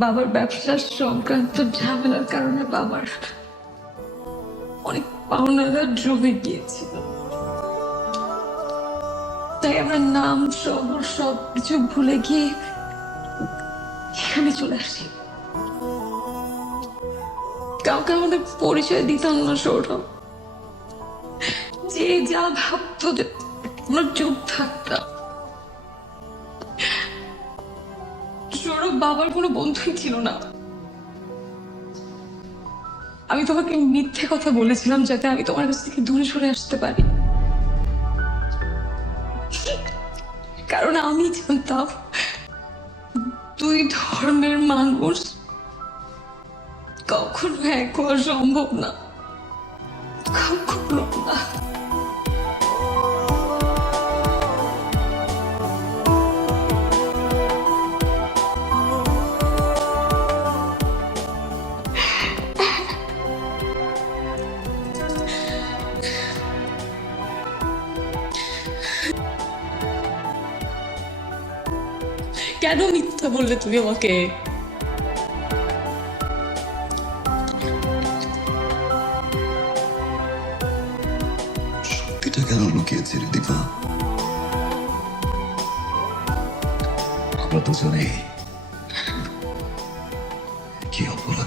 বাবার ব্যবসার সংক্রান্ত ঝামেলার কারণে বাবার অনেক পাওনাদার জমে গিয়েছিল। তাই আমরা নাম শহর সবকিছু ভুলে গিয়ে এখানে চলে আসি। কাউকে আমাদের পরিচয় দিতাম না সৌরভ। যে যা ভাবতো যে আমরা চুপ থাকতাম। সৌরভ বাবার কোনো বন্ধুই ছিল না। আমি তোমাকে মিথ্যে কথা বলেছিলাম যাতে আমি তোমার কাছ থেকে দূরে সরে আসতে পারি, কারণ আমি জানতাম দুই ধর্মের মানুষ কখনো এক হওয়া সম্ভব না, কখনো না। কেন মিথ্যা বললে তুমি আমাকে? এটা কেন লুকিয়েছি রে দীপা? আমরা দুজনেই কি অপরাধ